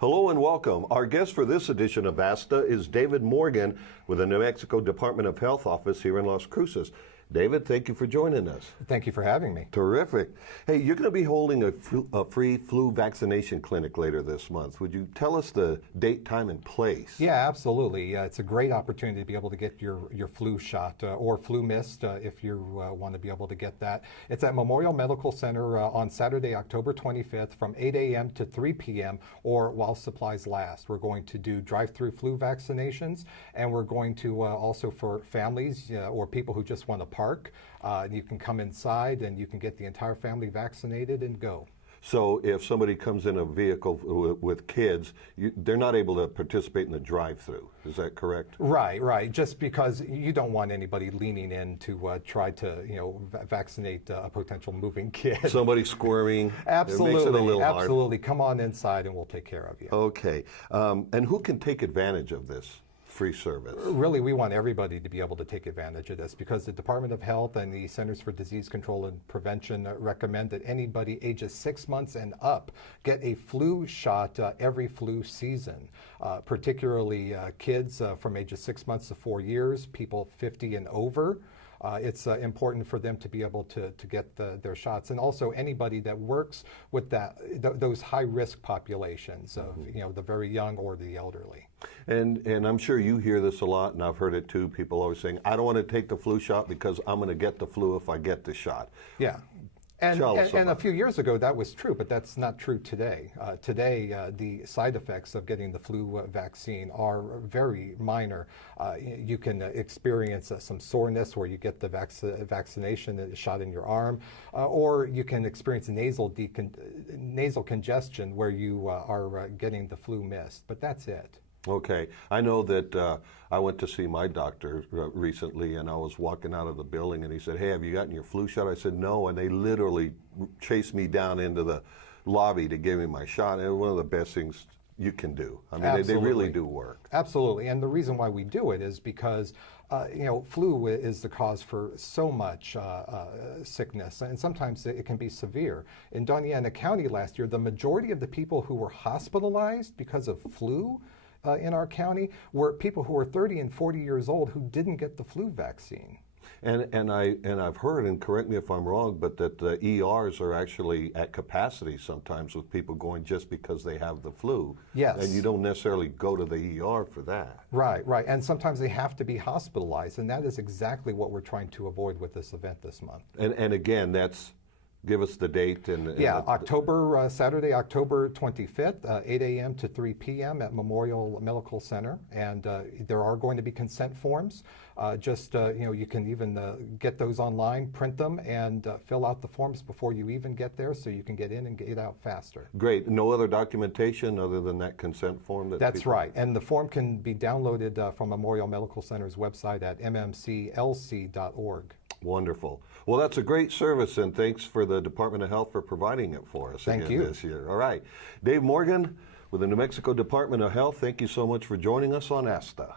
Hello and welcome. Our guest for this edition of ASTA is David Morgan with the New Mexico Department of Health office here in Las Cruces. David, thank you for joining us. Thank you for having me. Terrific. Hey, you're going to be holding a free flu vaccination clinic later this month. Would you tell us the date, time, and place? Yeah, absolutely. It's a great opportunity to be able to get your flu shot or flu mist if you want to be able to get that. It's at Memorial Medical Center on Saturday, October 25th from 8 a.m. to 3 p.m. or while supplies last. We're going to do drive-through flu vaccinations, and we're going to also for families or people who just want to park. You can come inside and you can get the entire family vaccinated and go. So if somebody comes in a vehicle with kids, they're not able to participate in the drive-through. Is that correct? Right. Just because you don't want anybody leaning in to try to, vaccinate a potential moving kid. Somebody squirming. Absolutely. It makes it a little hard. Absolutely. Come on inside and we'll take care of you. Okay. And who can take advantage of this free service? Really, we want everybody to be able to take advantage of this because the Department of Health and the Centers for Disease Control and Prevention recommend that anybody ages 6 months and up get a flu shot every flu season, particularly kids from ages 6 months to 4 years, people 50 and over. It's important for them to be able to get their shots, and also anybody that works with those high-risk populations of the very young or the elderly. And I'm sure you hear this a lot, and I've heard it too. People always saying, "I don't want to take the flu shot because I'm going to get the flu if I get the shot." Yeah. And a few years ago that was true, but that's not true today. Today, the side effects of getting the flu vaccine are very minor. You can experience some soreness where you get the vaccination shot in your arm, or you can experience nasal congestion where you are getting the flu mist, but that's it. Okay. I know that I went to see my doctor recently, and I was walking out of the building, and he said, "Hey, have you gotten your flu shot?" I said, "No," and they literally chased me down into the lobby to give me my shot. And one of the best things you can do. I mean, they really do work. Absolutely. And the reason why we do it is because, flu is the cause for so much sickness, and sometimes it can be severe. In Doña Ana County last year, the majority of the people who were hospitalized because of flu in our county were people who were 30 and 40 years old who didn't get the flu vaccine. And I've heard, and correct me if I'm wrong, but that the ERs are actually at capacity sometimes with people going just because they have the flu. Yes. And you don't necessarily go to the ER for that. Right. And sometimes they have to be hospitalized, and that is exactly what we're trying to avoid with this event this month. And again, give us the date. Saturday, October 25th, 8 a.m. to 3 p.m. at Memorial Medical Center. And there are going to be consent forms. You can even get those online, print them, and fill out the forms before you even get there so you can get in and get out faster. Great. No other documentation other than that consent form? That's right. And the form can be downloaded from Memorial Medical Center's website at mmclc.org. Wonderful. Well, that's a great service, and thanks for the Department of Health for providing it for us Thank again you. this year. All right. Dave Morgan with the New Mexico Department of Health, thank you so much for joining us on ASTA.